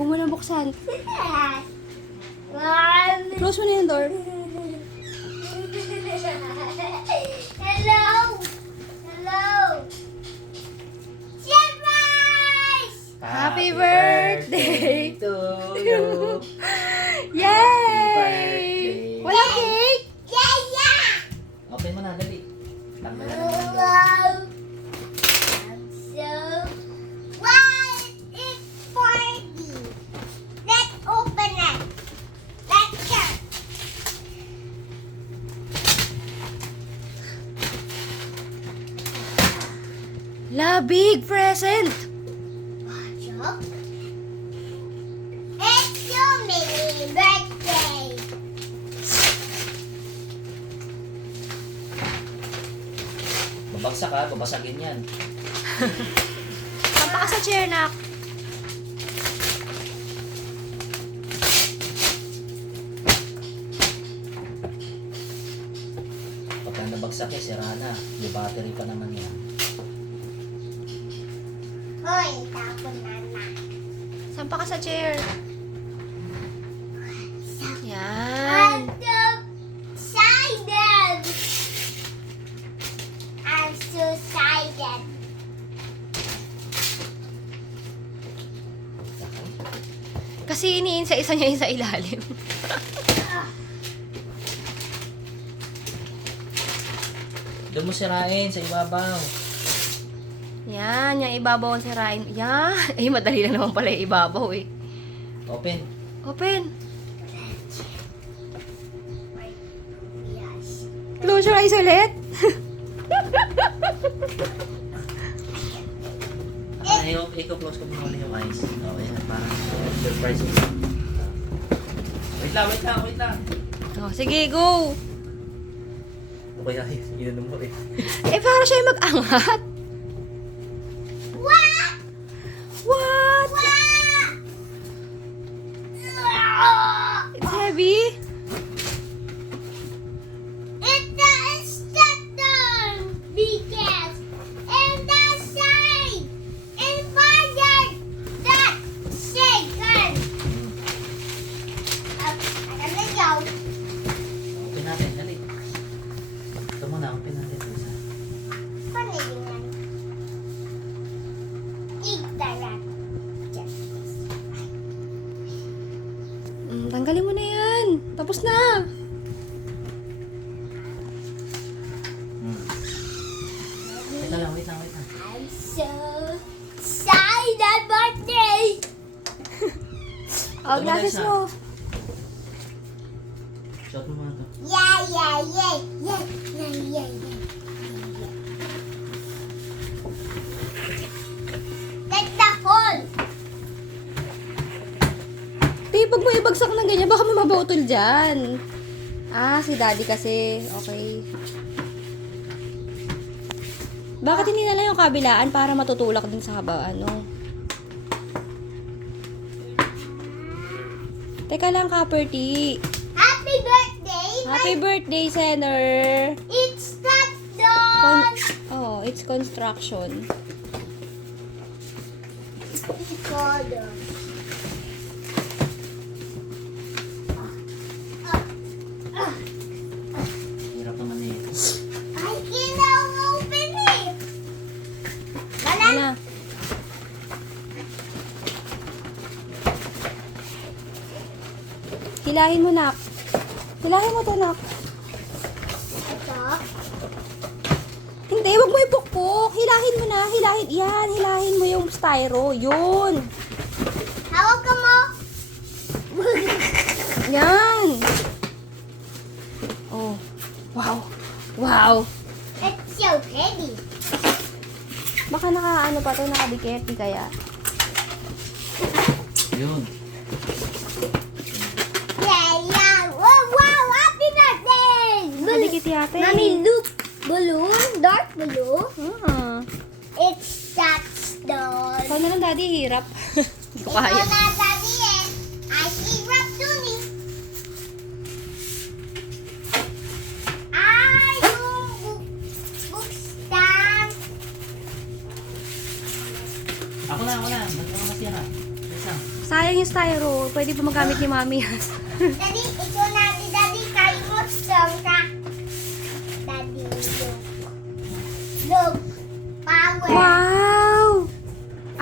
Huwag mo na buksan. Close mo na yung door. Hello! Hello! Surprise! Happy birthday to you. Yay! Wala cake? Yeah, yeah! Open mo na, dali. Tanggal na naman. Wow! I'm so... What is party? Let's open it. Let's go. La, big present! Chuck? It's your mini birthday. Babagsak ha, babasagin yan. Sampa ka sa chair, nak. Pagka nabagsak eh, sira na. May battery pa naman yan. Hoy, tapon na na. Sampa ka sa chair. I'm Yan. so excited. I'm so excited. Kasi iniinsa-isa niya yung sa ilalim. Doon mo sirain sa ibabaw. Yan, yung ibabaw ang sirain. Yan. Eh, madali lang naman pala yung ibabaw eh. Open. Open. Yes. Close your eyes ulit. I-close ko muna yung eyes. Okay, parang surprise. Wait lang. Oh, sige, go. Okay, yun mo eh. Eh, para siya yung mag-angat. What? What? What? It's heavy. It's the instructor because in the side and fire that shaken. I'm gonna go. Open natin, dali. Ito muna, open natin. Isa. Paano yun yan? Ignorant. Tanggalin mo na yan. Tapos na. Wait lang. I'm so excited birthday. Oh, glasses mo. Shot mo muna ito. Yeah. Take the phone. Di, pag mo ibagsak ng ganyan, baka mamabotol dyan. Ah, si daddy kasi. Okay. Bakit hindi na lang yung kabilaan para matutulak din sa haba, ano? Teka lang, Kapperty. Happy birthday. Happy birthday, Senator. It's not done. Oh, it's construction. Father. Hirap naman eh. I cannot open it. Ano? Hilahin mo, nak. Hilahin mo to, nak. Ito. Hindi, wag mo ipukpok. Hilahin mo na. Hilahin. Yan, hilahin mo yung styro. Yun. Hawak ka mo. Yan. Oh. Wow. It's so heavy. Baka naka, ano pa to, nakadikit. Di kaya. Yun. Yeah. Wow. Happy birthday. Nakadikit yate. Mommy, look. Balloon. Dark blue. Ah. It's that stone. Ikaw na lang, daddy. Hirap. Hindi ko kaya. Ikaw na, Daddy, eh. I see rap to me. Yung book stand. Ako na. Magkakamas yan ha. Isang. Sayang yung styro. Pwede pa magamit ni mami yan. Daddy, ito na. Daddy, kalimot song ka. Daddy, look. Look. Power. Wow!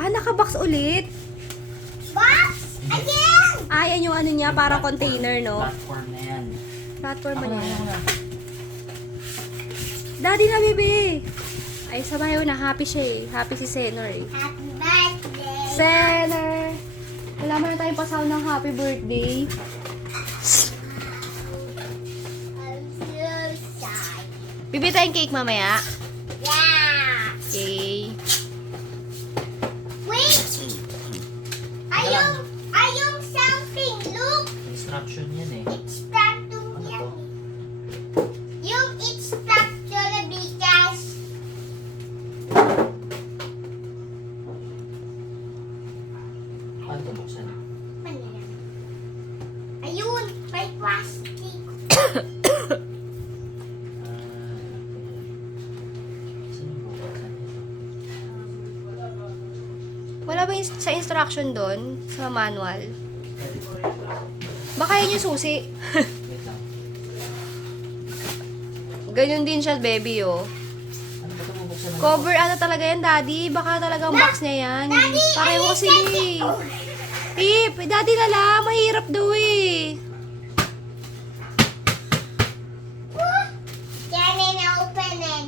Naka-box ulit. Box! Again! Yan yung ano niya, parang container, no? Platform na yan. Platform Ako ba na, niya? ako na. Daddy na, bebe! Ay, sabayo na. Happy siya eh. Happy si Senor eh. Happy birthday. Senor! Wala mo na tayong pasaw ng happy birthday. I'm so sad. Bibi tayong cake mamaya. Yeah. Okay. Wait. Ayong something. Look. Instruction yan eh. It's time to Ano get to? yung instruction because Paano ito buksan? ayun, may plastic. Saan yung buksan ito? Wala ba yung sa instruction doon? Sa manual? Baka yun yung susi. Wait lang. Ganyan din siya, baby, oh. Ano ba ito bubuksan na? Cover, ano talaga yan, daddy? Baka talagang box niya yan. Daddy, Pareho ko sila eh. Tip, daddy na lang. Mahirap daw eh. Can I open it?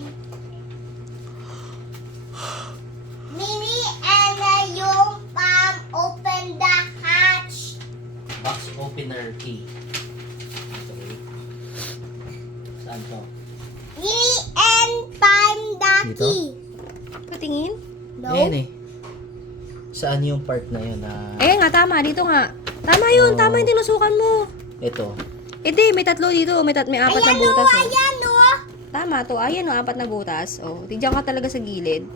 Mimi and yung open the hatch. Box opener key. Okay. Saan to? Mimi and find the Dito? key. Patingin. No. Ayan eh. Saan yung part na yun na... Eh nga, tama. Dito nga. Tama yun. Oh. Tama yung tinusukan mo. Ito. Hindi, may tatlo dito. May apat na butas. Oh. Ayan o. Tama to. Ayan o, apat na butas. Oh, tigyan ka talaga sa gilid.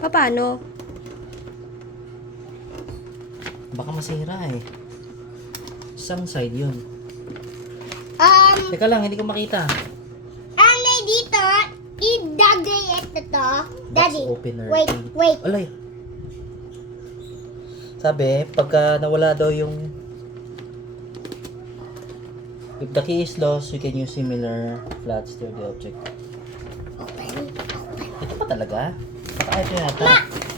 Paano? Baka masira eh. Isang side yun. Um, Teka lang, hindi ko makita. ano dito? Idagay ito to. Daddy, opener. wait, wait. Alay. Sabi, pagka nawala daw yung... If the key is lost, you can use similar flat sturdy object. Open. Ito pa talaga? Baka ito yata.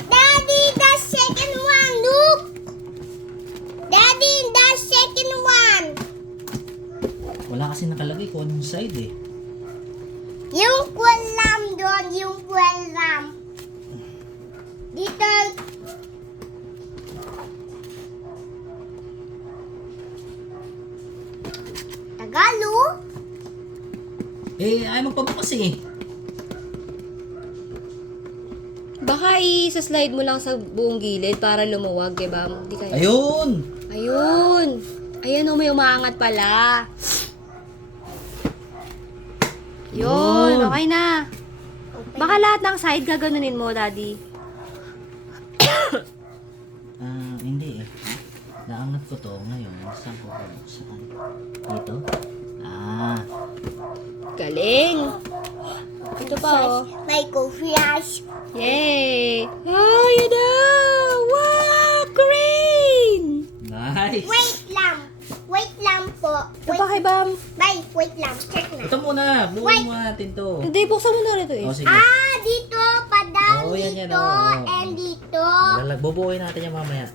Daddy, the second one, look. Daddy, the second one. Wala kasi nakalagay kung anong side eh. Yung kulam doon, yung kulam. Dito. Tagalog? Eh, ayaw magpabukas eh. Baka i-slide mo lang sa buong gilid para lumuwag, diba? Di kaya. Ayun! Ayun! Ayan o, may umaangat pala. Yun, Yun. okay na. Baka lahat ng side gaganunin mo, daddy. Hindi eh. Naangat ko to ngayon. Saan ko bubuksan? Dito? Galing! Ito pa oh. May flash. Yay! Oh, yun na! Wow! Green! Nice! Wait lang po. Ito pa kay Bam. Bye, wait lang. Check na. Ito muna. Buuin muna natin to. Hindi, buksan mo na rito eh. O sige. Dito, padang Oh, yan, yan, dito, oh. and dito. Bubuuin natin yan mamaya.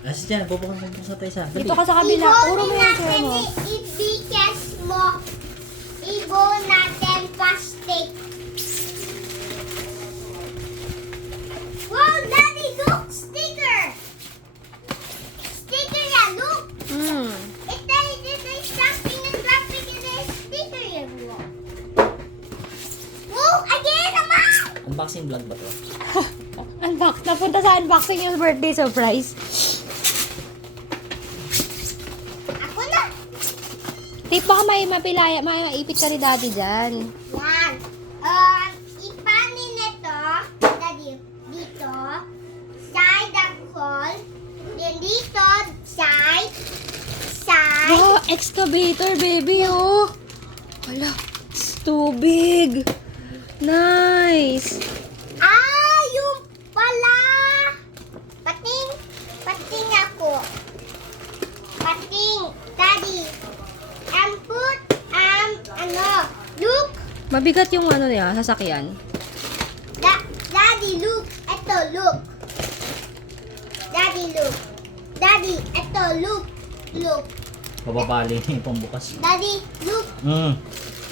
Kasi dyan, bubuksan tayo isa. Dito ka sa kabila. Puro mo yan, sir mo. Ibikas mo. Ibo natin plastic. Wow, Daddy, look! Sticker! Sticker yan, look! Hmm. Ito something and dropping in the sticker yan, look. Wow, again naman! Unboxing vlog ba to? Napunta sa unboxing yung birthday surprise. Ako na! Tip, baka may mapilaya, may maipit ka rin daddy dyan. Yan. Ipanin nito, Daddy, dito, side ang hole, then dito, side, Wow, excavator, baby, oh. Hala, it's too big. Nice. yung pala, pating, Mabigat yung ano niya, sasakyan. Daddy, look. Ito, look. Daddy, look. Daddy, ito, look. Look. Mababali yung pambukas. Daddy, look.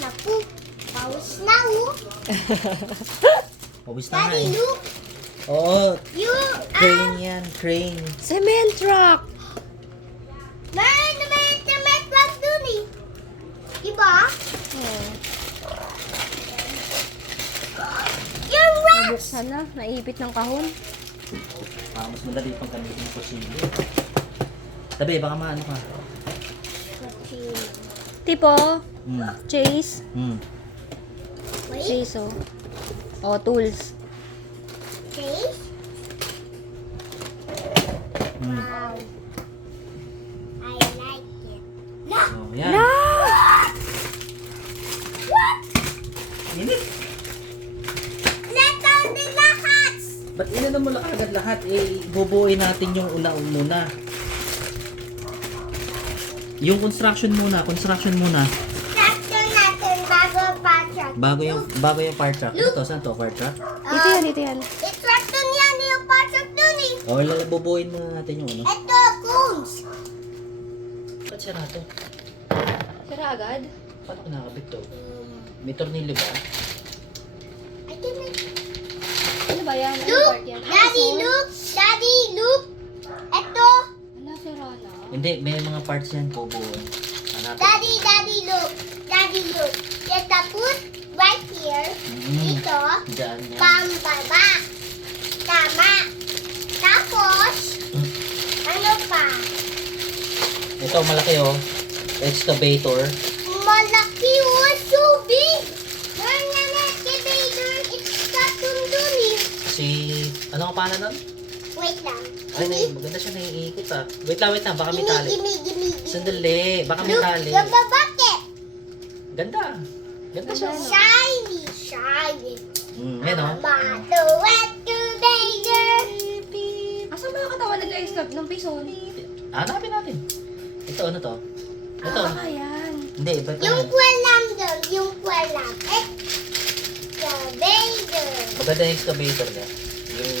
Naku, pawis na, oh. Pawis na nga Daddy, eh. look. Oo, You crane yan, crane. Cement truck! Meron naman yung metwag dun eh. Diba? You're right. Nabuksan na, naipit ng kahon. Mas madali pang gamitin yung kusilyo. Tabi, baka maano ka. Tipo, Hmm. chase. Wait, Chase, oh. Oh, tools. okay. Hmm. Wow. I like it. No. Oh, yan. What? Init. Let out the lahat. Ba't inano mo lang agad lahat? Eh, bubuuin natin yung una-una. Yung construction muna. Tractor natin bago patrak. Bago yung fire truck. Ito, saan to? Fire truck? Dito yan. I-tractor niya yung patrak dun eh. O, bubuuin muna natin yung ano. Ito, cones. Ba't sira to? Sira agad? Paano kinakabit to? May tornilyo ba? I can make Ano ba yan? Ano Look! part yan? Daddy, sword? look! Daddy, look! Ito! Wala, sira na. Hindi, may mga parts yan bubuuin. Hanapin. Daddy, look! Daddy, look! Kita put right here. Dito. Diyan yan. Pambaba. Tama. Tapos, ano pa? Ito, malaki oh. Excavator. Malaki o so big! Learn na excavator. It's cartoon dun eh. Si, ano ang pangalan nun? Wait lang. Ay, maganda siya naiikot ah. Wait lang, baka may tali. Gimme. Sandali, baka may Look, tali. the bucket. Ganda. Ganda siya. Shiny. Yan oh. Mama, the excavator. Asan ba yung katawan nag-excave ng pison? Hanapin natin. Ito, ano to? Ito. Yan. Hindi, iba ito. Yung kwalam doon, yung kwalam. Excavator. Maganda yung excavator niya. Yung,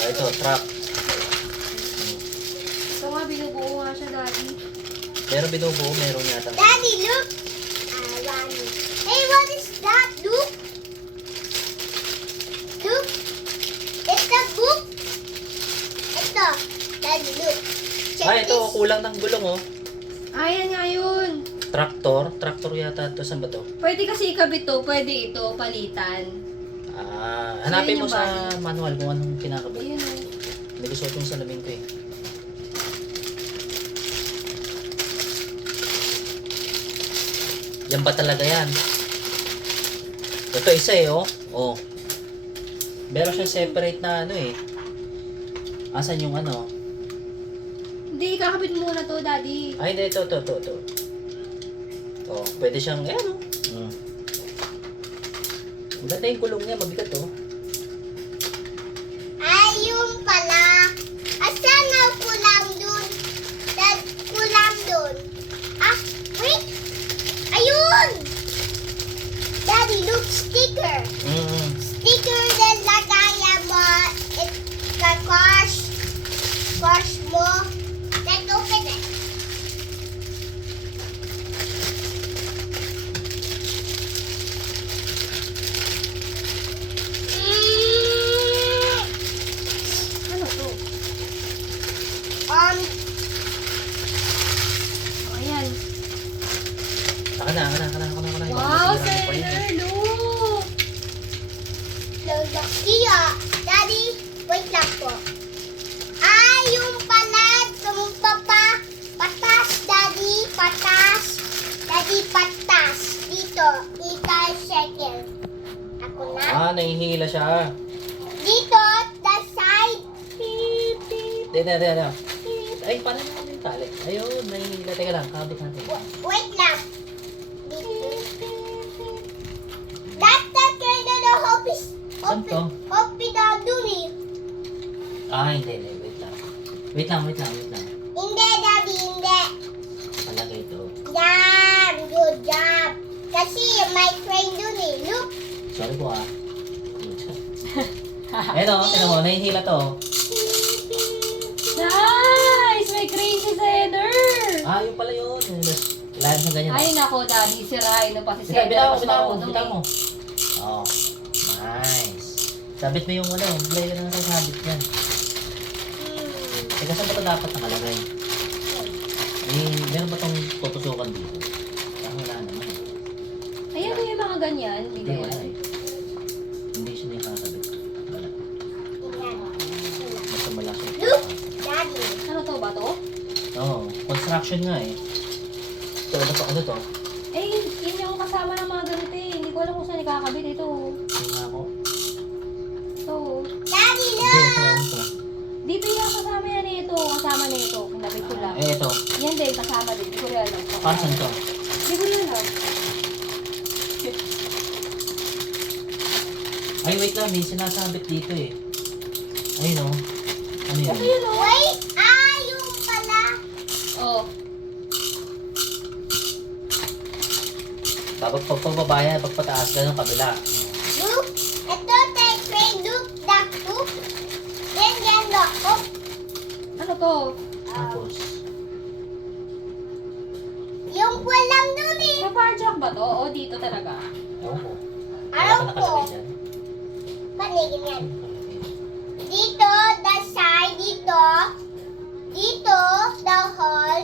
ito, truck. Ito nga, binubuo nga siya, daddy. Pero binubuo, meron yata. Daddy, look. I want it. Hey, what is that? Look. Look. It's a book. Ito. Daddy, look. Check Ito, this. kulang ng gulong oh. Ayan nga yun. Tractor yata ito. Saan ba to? Pwede kasi ikabit to, pwede ito, palitan. Hanapin Ayun mo yung sa body. manual kung anong kinakabit. Ayun o. Hindi ko suot yung salamin ko eh. Yan ba talaga yan? Ito isa eh oh. Oh. Meron siyang separate na ano eh. Asan yung ano? Hindi, ikakabit mo muna to, daddy. Ay, hindi. Ito. Oh, pwede siyang, ayan oh. Maganda yung kulong niya, mabigat oh. Ayun pala. Asan ang kulam dun? Kulam dun. Wait. Ayun! Daddy, look, sticker. Sticker na lagayan mo. Crush mo. Let's open it. Ano to? Ayan. Ako na. Wow, Masira na pa yun, eh. Sailor, look! Lalaki Daddy, wait lang po. Yung pala, patas, Daddy, patas. Daddy, patas. Dito, cycle. Ako na. Nahihila siya. Dito, the side. Hindi. Ay, paano naman yung tali? Ayun, nahihila. Teka lang, kabit natin. Wait lang. Dito. That's kind of the Saan to? hopi na dun eh. Hindi. Wait lang. Hindi, Daddy, hindi. Palagay ito. Yan, good job. Kasi may train dun eh. Look. Sorry po ah. Ayan o, tinan mo, nahihila to. Nice! May crazy Cedar! Ah, yun pala yun. Kailangan sa ganyan. Ay, nako, Daddy, sirain na pati Bitaw, Cedar. bitaw, Mas bitaw mo, marunong bitaw eh. mo. Oh, nice. Sabit mo yung ano, player na sabit yan. Teka, saan ba ito dapat nakalagay? Meron ba itong tutusukan dito? Parang wala naman eh. Ayan mo yung mga ganyan. Hindi Hindi, wala ganyan. eh. Hindi siya nakakabit. Wala. Tingnan. Basta malasok. Look. Daddy. Ano to ba to? Oo, construction nga eh. Ito, ano to? Eh, yun yung kasama ng mga ganito eh. Hindi ko alam kung saan ikakabit ito. Hindi nga ako. Ito. Daddy, Hindi, look. ito. Dito yung kasama yan ito. Kasama na ito. Kinabit ko lang. Eh, ito. Yan din, kasama din. Hindi ko rin alam. Para saan to? Hindi ko rin alam. Ay, wait lang. May sinasabit dito eh. Ayun o. Ano yun? Ito yun o. Wait. Yung pala. Oh. Pagpababa yan, pagpataas ganun kabila. Look. Ito tayo train. Look. Duck. Look. Then yan duck. Oh. Ano to? Tapos, Yung walang dun eh. Sa fire truck ba to? O dito talaga? ewan ko. Alam Wala ka ko. nakalagay dyan. Panigin yan. Dito, the side, dito. Dito, the hall.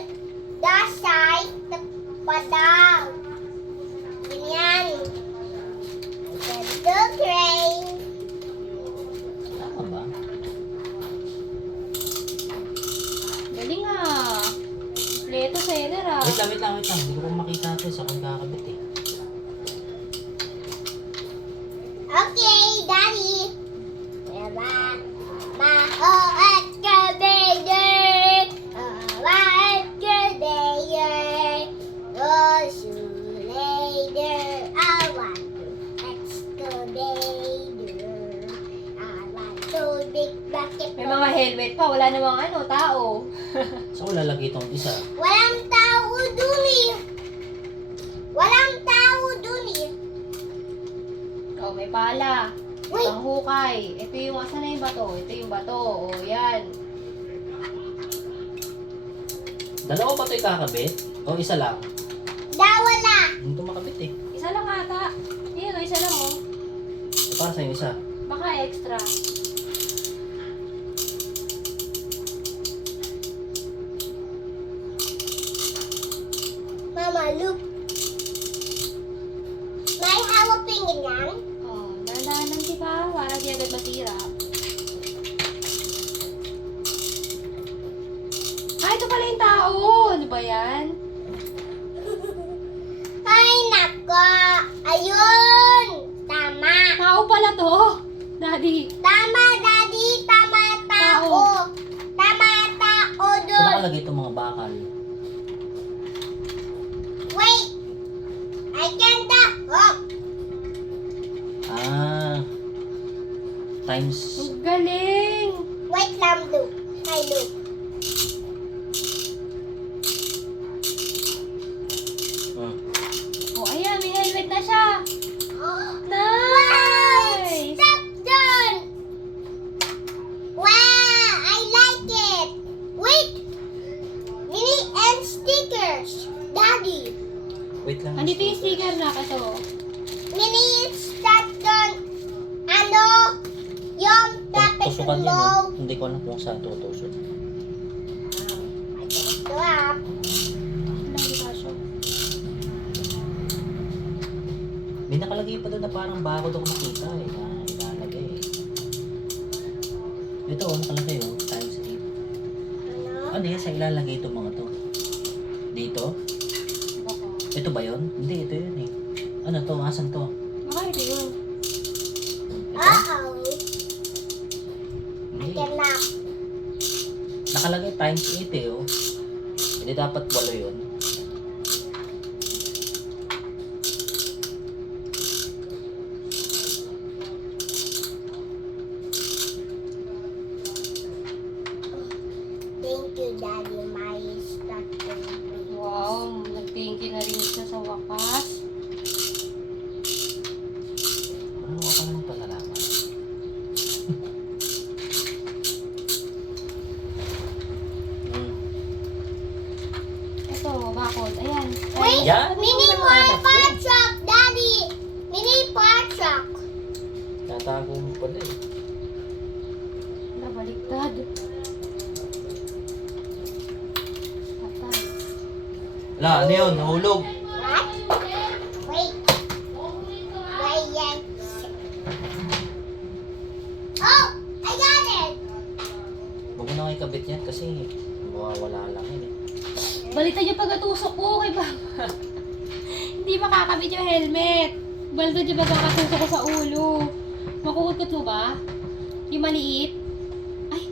The side, the padang. Ganyan. Ganito, train. Tama ba? Galing ah. Kompleto Cedar ah. Wait lang, wait lang, wait lang. Hindi ko pa makita ito sa kung kakabit eh. Okay, Daddy. Excavator. Excavator. Later. I want to excavator. I want to big bucket. May mga helmet pa. Wala namang ano, tao. Saan ko lalagay itong isa? Walang tao dun eh. Walang tao dun eh. Oh, may pala. Wait. Ang hukay. Ito yung, asan na yung bato? Ito yung bato. O, yan. Dalawa ba ito kakabit? O isa lang? Wala. Hindi ito makabit eh. Isa lang ata. Yan o, isa lang o. E para sa'yo isa. Baka extra. Mama, look. May hawapin ganyan. Oh, dahan-dahanan di ba? Para di agad masira. Ah, ito pala yung tao. Ano ba yan? Ay, nako. Ayun. Tama. Tao pala to. Daddy. Tama, Daddy. Tama, tao. Tao. Tama, tao Saan dun. nakalagay itong mga bakal? Wait. I can't hook. Ah. Times. Ang galing. Wait lang, look. Ay, look. Oh, ayan. May helmet na siya. Wow! Nice. Stop dun. Wow! I like it. Wait. Mini and stickers. Daddy. Wait lang. Andito yung sticker na ito. Mini stop dun. Ano? Yung tapos Tusukan yan mo. oh. Hindi ko alam kung saan tutusok. I don't stop. Wala, hindi kasyo. May nakalagay pa doon na parang bakod ako nakita eh. Na ilalagay eh. Ito oh, nakalagay oh. Times 8. Ano? Ano yan? Sa ilalagay itong mga to? Dito? Baka. Ito ba yun? Hindi, ito yun eh. Ano to? Asan to? Baka ito yun. Ito? Uh-oh. Hindi. Cannot. Nakalagay times 8 eh oh. Hindi dapat 8 yun. Thank you, Daddy. My instructor. Wow, nag-thank you na rin siya sa wakas. Yan. Mini fire truck, Daddy. Mini fire truck. Tatago mo pala eh. Nabaliktad. Patay. Wala, ano yun? Nahulog. What? Wait. Wait, yes. Oh, I got it. Huwag mo na kayo kabit yan kasi mawawala lang yun eh. Baliktad yung pagkatusok ko kay Papa. Hindi makakabit yung helmet. Baliktad yung pagkatusok ko sa ulo. Makukutkot mo ba? Yung maliit? Ay,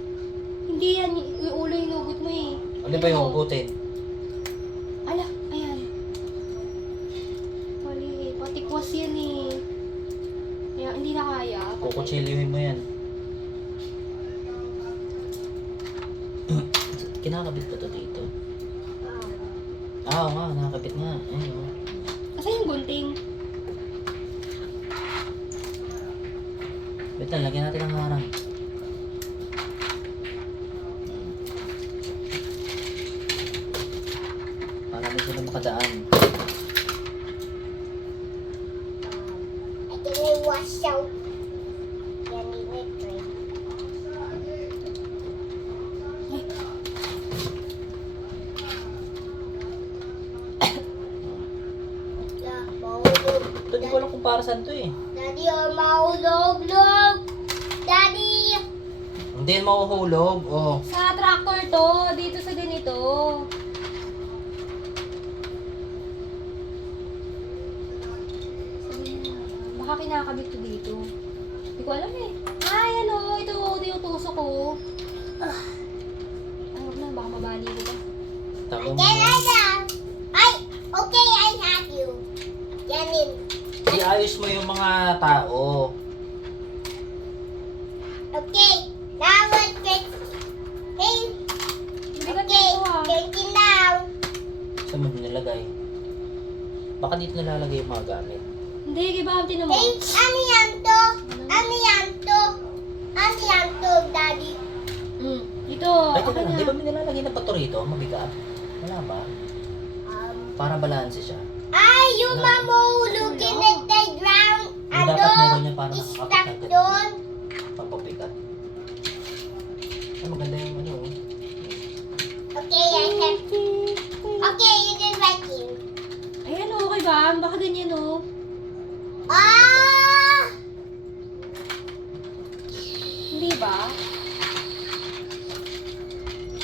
hindi yan. Yung ulo yung hugot mo eh. Ano ba yung hugutin? Ala, ayan. Mali, patikwas yan eh. Kaya hindi na kaya. Kukutsilihin mo yan. Kinakabit ba to dito? Oo nga, nakakabit nga. Ayun o. Kasi yung gunting. Wait lang, lagyan natin ng harang. Para may sila makadaan. I think I wash out. Yan yung tray. Yeah, mahulog. Ito, di ko alam kung para saan to eh. Daddy, mahulog, look. Daddy. Hindi yan mahuhulog. Oh. Sa tractor to, dito sa ganito. Sabi niya, baka kinakabit to dito. Hindi ko alam eh. Ay, ano, ito yung tusok ko. Ay, wag na, baka mabali ko ba? Tago mo. Can I down? Okay, I have you. Yan yun. Iayos mo yung mga tao. Okay, now let's get. Hey, Hindi ka okay, dito ah. taking down. Saan mo nilagay? Baka dito nalalagay yung mga gamit. Hindi, kiba, tinan mo. Hey, ano yan to? Ano yan to? Ano yan to, Daddy? Ito, Ay, ako teka lang. na. Di ba may nilalagay na bato rito? Mabigat? Wala ba? Para balanse siya. Yung mamulugin at the ground. Yung dapat meron niya para Stuck nakakapit ng doon. pampabigat. Ay, maganda yung ano. oh. Okay, I have. Okay, you can vacuum. Ayan o, okay ba? Baka ganyan o. Ah! Hindi ba?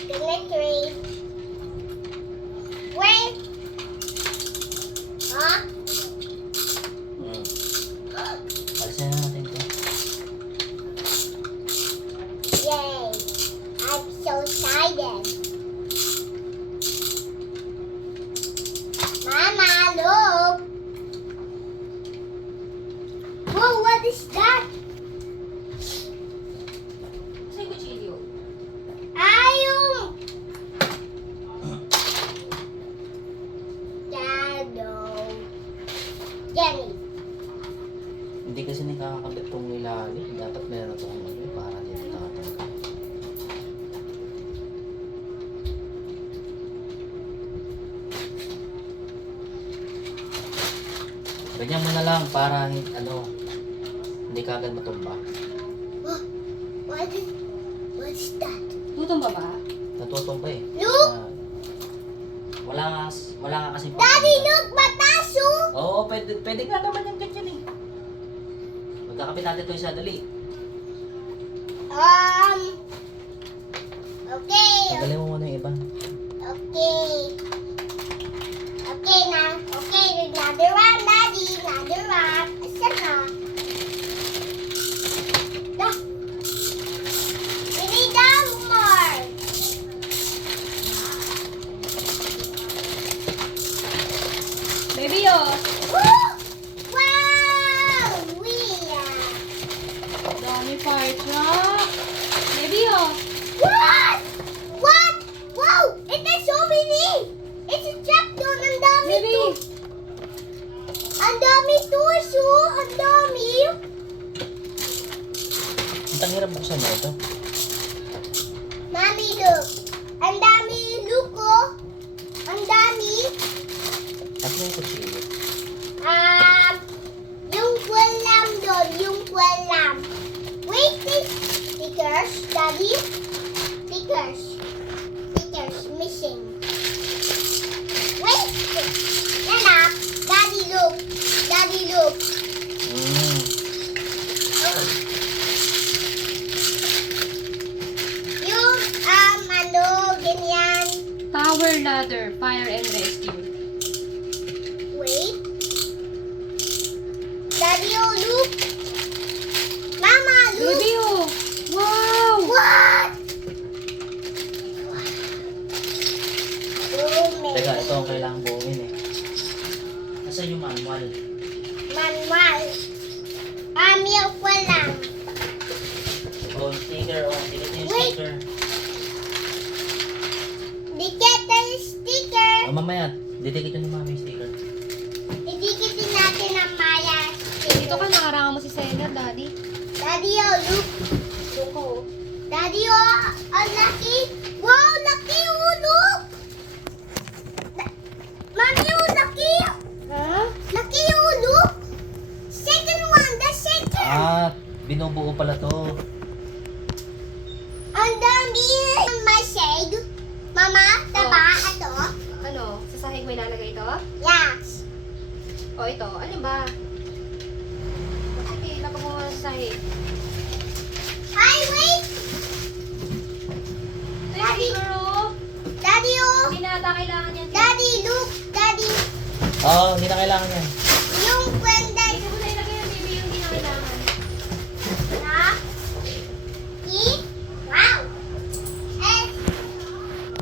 Gonna trade. Wait. Huh? Alisin na natin ito. Yay! I'm so excited. Mama, look! Whoa, what is that? Kasi kutsilyo. Ayun! Dado. Jenny. Hindi kasi nakakabit tong ilalim. Dapat meron itong ano para dito tatanggal. Ganyan mo na lang para ano, hindi ka agad matumba. What's that? Tutong ba ba? Natutumba eh. Look! Ah, wala nga kasing Daddy, look! Mataso! Oo, pwede nga naman yung ganyan eh. Magkakapit natin ito isa, dali. Okay. Tagalin mo muna yung iba. Okay. Okay na. Okay, another one, Daddy. Another one. Asan na? Da. Maybe down more. Baby oh! Woo! Wow! Dami fire truck. Baby oh! What? What? Wow! It is so many! It's a truck doon. Ang dami Baby! to. Ang dami tools, oh. Ang dami. Ang hirap buksan mo ito. Mami, look. Ang dami, look, oh. Ang dami. At mo yung kutsilyo. Yung walam doon, yung walam. Wait, please. Stickers, Daddy. Stickers. Stickers missing. Wait. Nanap. Daddy, look. Daddy, look. Mm. Yung, ganyan. Tower ladder, fire and rescue. Wait. Daddy, oh, look. Mama, look. Baby, oh! Wow! What? Oh, man. Teka, ito ang kailangang buungin eh. Nasaan yung manual? Manual. Yung walam. Oh, sticker. Oh, dikit yung Wait. sticker. Dikit ang sticker. Oh, mamaya. Didikit yun ni mama yung sticker. Idikitin natin ang Maya sticker. Dito ka nakarangan mo si Seller, Daddy. Daddy, oh, look. Doon ko. Daddy, oh, lucky. Wow, lucky, oh, look. Mommy, oh, lucky. Ha? Lucky, oh, look. Second one, the second. Ah, binubuo pala to. Ang dami. My shade. Mama, taba, ito. Ano? Sa sahig mo ilalagay ito? Yes. O ito, alin ba? O, sige, ilagay mo muna sa sahig. Ay, wait. Daddy, girl! Daddy, oh. Hindi na ata kailangan yan. Daddy, look. Daddy. Oo, hindi na kailangan yan. Yung kwenda Hindi mo na ilagay yan, baby, yung hindi na kailangan. na. Wow. Eh.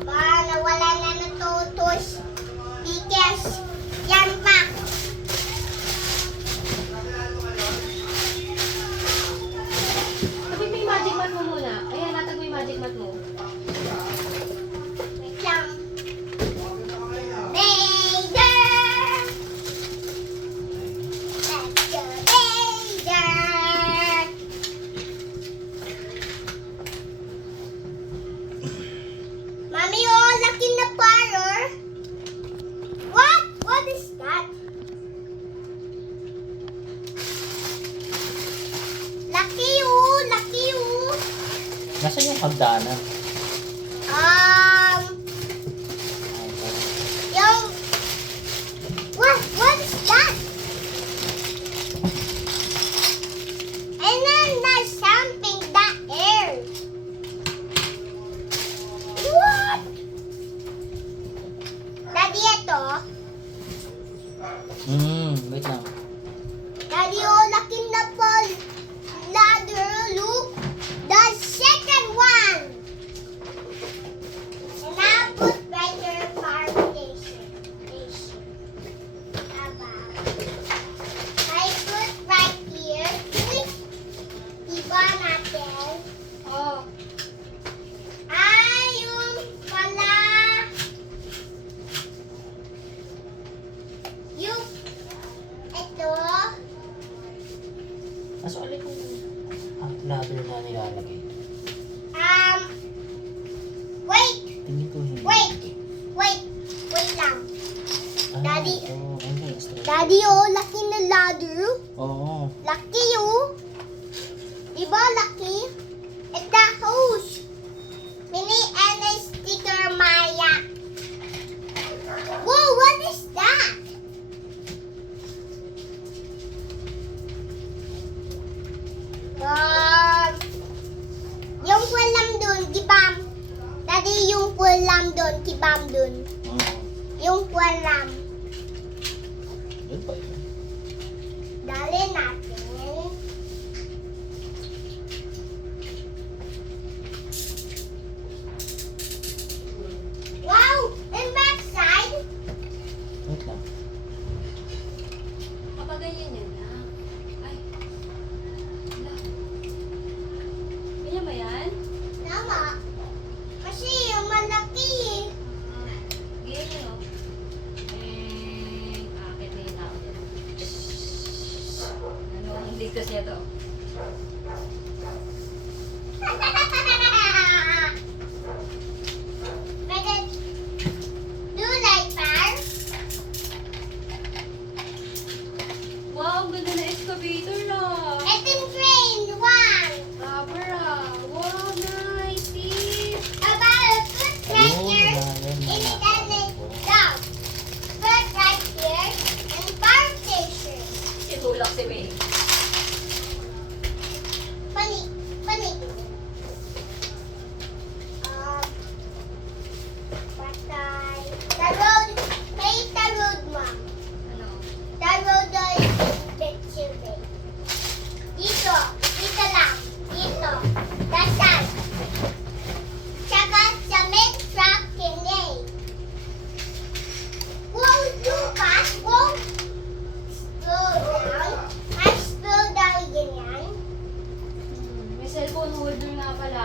Ba, nawala na ng tutos. Tickets. Yan pa. Sabi mo yung magic mat mo muna. Ayan, natag mo yung magic mat mo. Wait lang. Vader! Let's go, Vader! Mommy, oh, laki na parlor. What? What is that? Laki, oh, laki, oh. Nasaan yung hagdanan? Um, Ay, sorry. yung... What is that? And then there's something that air. What? Daddy, ito. Wait lang. Daddy, oh, laki na po. Ladder, look. The second one. And I'll put right there foundation. About. I put right here. Wait. Diba natin? Oh, Yung pala. Yung ito. Nasa ulit kung ladder na nilalagay. Wait. Tingin ko hindi. Wait lang. Ah, Daddy. ito. Ayun yung extra. Daddy, oh, laki na ladder. Oo. Laki, oh. Diba, laki? Ito, hose. Mini and a sticker, Maya. Whoa, what is that? Yung walam dun, kibam. Daddy, yung walam dun, kibam dun. Oo. Yung walam. Yun pa yun. Dali natin. Wow! And backside? Wait lang. kapag ganyan yan na. Ay. Wala. Ganyan ba yan? Tama. Kasi yung malaki eh. Ganyan yun, oh. Akit na yung tao dyan. Ano ang ligtas niya to? Pwede do like that.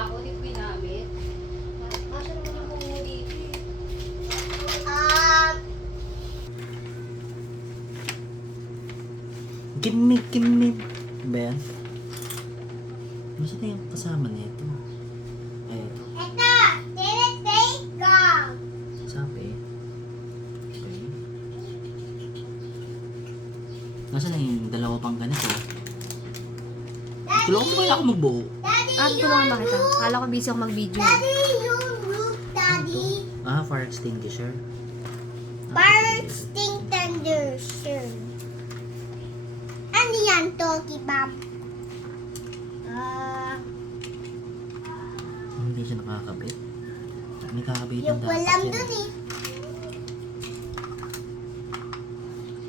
ako, hindi ko ginamit. Kasya naman yung bungo dito eh. Gimme. Ba yan? Masa na yung kasama nito? Ay, ito. Ito, tinitake ko. Sabi. Okay. Nasa na yung dalawa pang ganito? Tulungan mo kaya ako magbuo. Daddy, Tulungan ba kita? Kala ko busy ako mag-video. Daddy, yung roof, Daddy. Fire extinguisher. Fire extinguisher. Ano yan, Toki Pop? Hindi siya nakakabit. May kakabit Yung walam dun eh.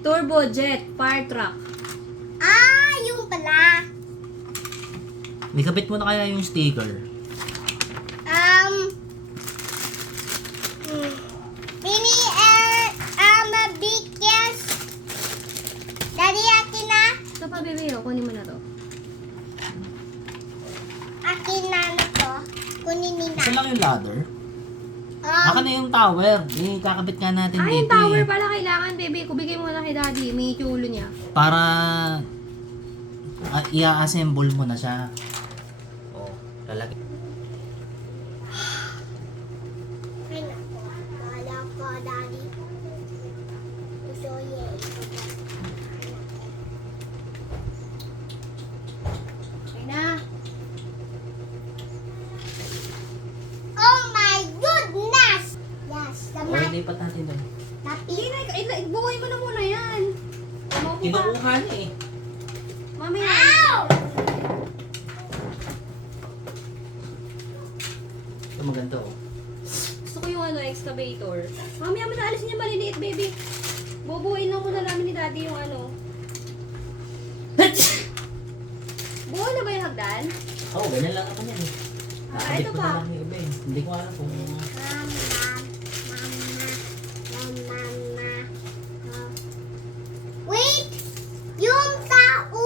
Turbo jet, fire truck. Yung pala. May kabit mo na kaya yung sticker. Mini biggest. Daddy, akin na. Ito pa, bebe, kunin mo na to. Akin na to. Kunin ni Isa na. lang yung ladder. Aka na yung tower. Kakabit nga natin Yung dito tower eh. pala kailangan, bebe. Kubigay mo na kay daddy. May chulo niya. Para i-assemble mo na siya. Oh, lalagay. Ay, naku. Kala ko, Daddy. Gusto yan. Okay na. Oh my goodness! Yes, Oh, naman. lipat natin doon. Hindi na, buhay mo na muna yan. Maupo ka. Kinukuha niya eh. Mamaya. Ow! Ito maganda oh. Gusto ko yung excavator. Mamaya mo na alisin niya maliliit, baby. Bubuhayin lang muna namin ni daddy yung Buo na ba yung hagdan? Oo, ganyan lang naman yan eh. Nakabit ito ko pa. na lang yung iba eh. Hindi ko alam kung... Wait! Yung tao!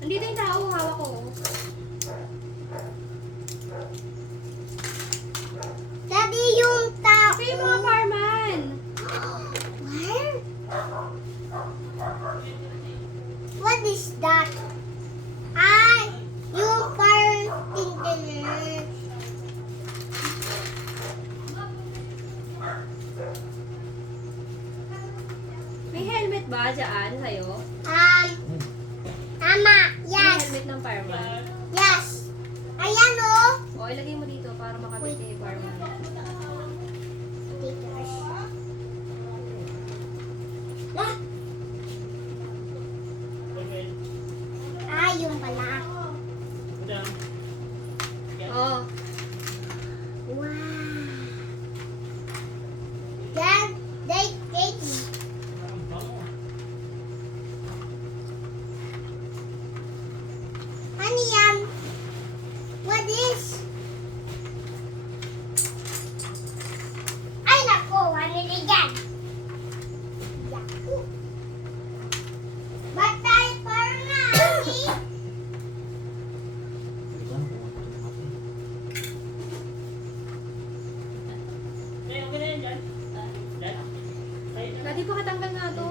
Andito yung tao, hawak ko. Daddy, yung tao! Ito yung mga fireman. Where? What is that? Yung fire extinguisher. May helmet ba dyan sa'yo? Tama. May Yes. helmet ng fireman. Yes. Ayan oh. O, ilagay mo dito para makabit yung fireman. Stickers. Ah! Yung pala. Oh. Wow. Dad, they take me. Ano yan? What is? Ay, nako, ano na yan? Yaku. Ba't tayo parang na, Ate? Daddy, pakatanggal nga to.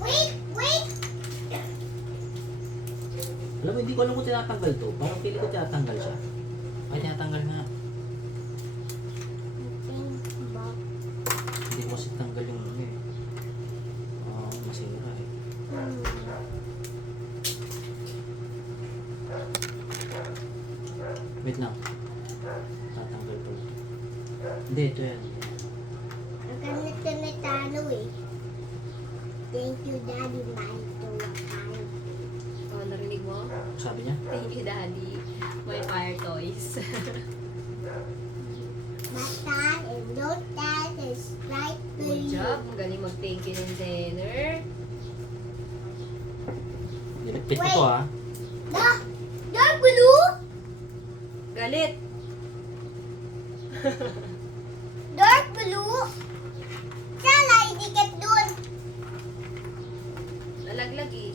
Wait! Alam mo, hindi ko alam kung tinatanggal to. Parang pili ko tinatanggal siya. Ay, tinatanggal nga. Hindi ko kasi tanggal yung ano eh. Masira eh. Wait lang. Tatanggal ko. Hindi, ito yan. Ang ganito na talo eh. Thank you, Daddy, my toy. Oh, narinig mo? Sabi niya? Thank you, daddy. My fire toys. Bata and don't that is right for Good you. job. Magaling mag-thank you ng Zener. Dilip. Pit mo to ah. Dark blue? Galit. Dark blue? Sana idikit dun. Nalaglag eh.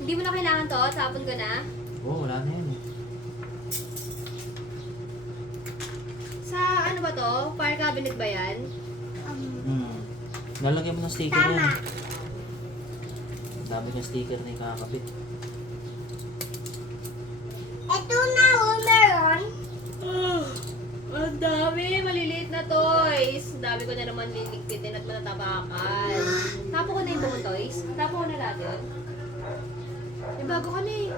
Hindi mo na kailangan to? Tapon ka na? Oo, wala na yan eh. Sa ano ba to? Fire cabinet ba yan? Lalagyan mo ng sticker Tama. yan. Ang dami ng sticker na ikakapit. Ito na, meron. Ang dami! Maliliit na toys! Ang dami ko na naman lilikpitin at matatabakan. Tapo ko na yung buong toys? Tapo ko na lahat yun? May bago ka na eh.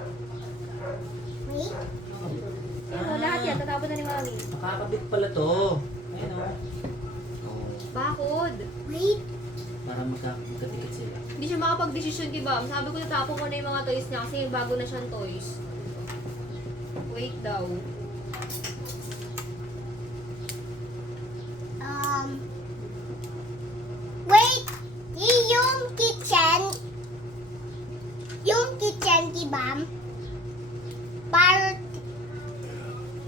Wait. Ayun, lahat yan. Tatapon na ni Mami. Makakabit pala to. Ayun o. Bakod! Wait. Para magkadikit sila. Hindi siya makapag-desisyon kay Bam. Sabi ko natapon ko na yung mga toys niya kasi bago na siyang toys. Wait daw. Wait. Yung kitchen. Yung kitchen, kibam. Para.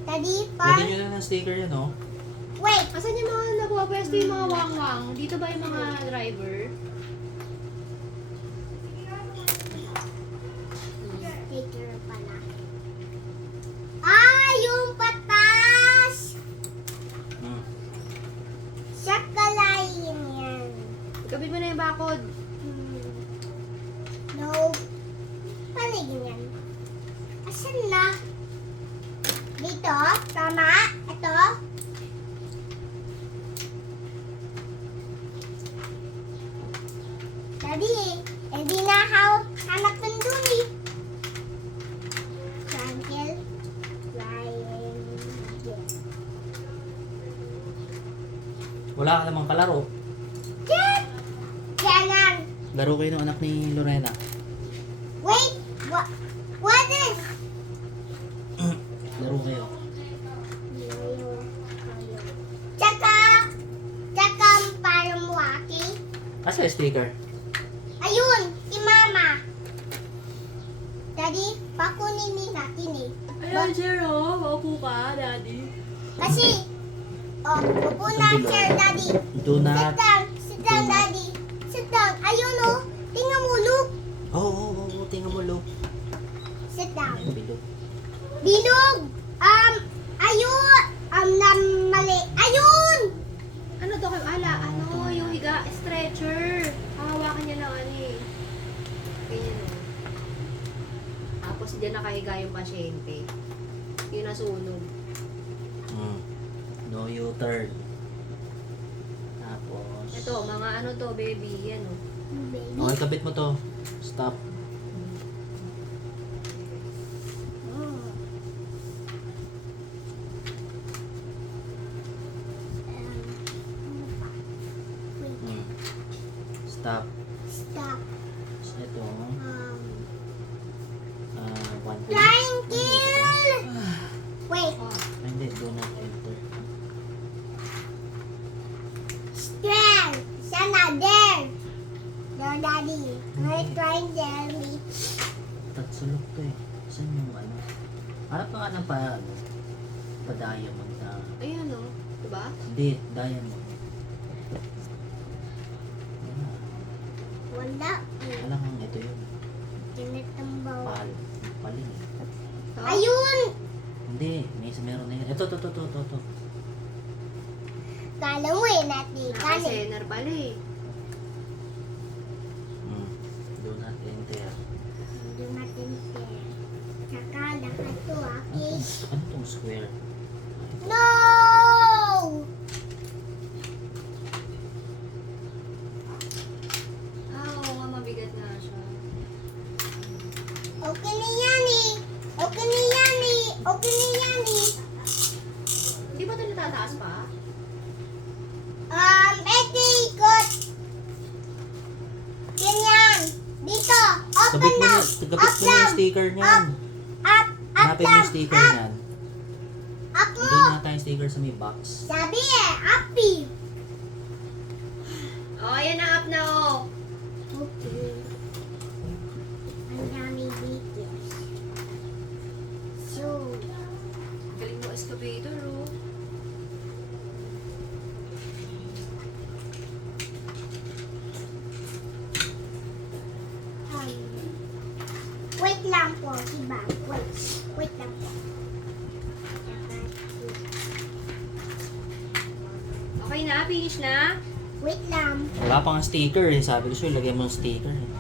Tadi, Lagyan nyo na ng sticker yan o. Wait. Asan yung mga nagpapwesto yung mga wang-wang? Dito ba yung mga driver? Sticker pala. Ah, yung patas. Sa kalayin yan. Ikabit mo na yung bakod. No. Paligin yan. Asan na? Dito? Tama? Ito? Daddy, hindi na hanap ng dumi. Triangle. Triangle. Wala ka namang kalaro. Yan! Yan! Laro kayo ng anak ni Lorena. Wait! What is? Laro kayo. Tsaka parang waki. Asa yung sticker? Ayun, si Mama. Daddy, pakunin ni natin eh. Ayan, Jero. Maupo ka, Daddy. Kasi, upo na, chair, Daddy. Do not. Sit down, Daddy. Sit down. Ayun oh, tingnan mo, look. Oo, tingnan mo, Lo. Sit down. Ayun, bilog. Bilog. Ayun. Mali. Ayun. Ano to kayo? Ano? Yung higa, stretcher. Hahawakan niya lang ano eh. Ganyan o. Tapos diyan nakahiga yung pasyente. Yung nasunog. No U-turn. Tapos. Ito, mga ano to, baby. Yan o. Baby. Okay, kabit mo to. Stop. Stop. Stop. Tapos ito. 1, 2. Triangle. Wait. Hindi, do not enter. Strength. Sana there. There, Daddy. May triangle. Tatsulok to eh. Saan yung ano? Harap ka nga ng pa-diamond na. Ayun o. Diba? Hindi, diamond. Wala. Alam kang ito yun. Tinatambaw. Palin eh. Ito? Ayun. Hindi, meron na yun. Ito. Kala mo eh, natin. Kala. Naka-center pala eh. Do not enter. Hindi natin share. Saka lahat to, okay? Ano tong square? No! Oo nga, mabigat na siya. Okay na yan eh. Okay na yan eh. Okay na yan eh. Hindi ba ito natataas pa? Ito ikot. Ganyan. Dito. Open Kabit mo na. na yung sticker niyan. Up Hanapin mo down. yung sticker niyan. Up mo. Doon na tayong sticker sa may box. Sabi eh, uppy. Oh, ayan na up na oh. Okay. oh. Wait lang po, diba? Wait lang po. Okay na, finish na. Wait lang. Wala pang sticker eh. Sabi ko sa'yo, lagyan mo ng sticker eh.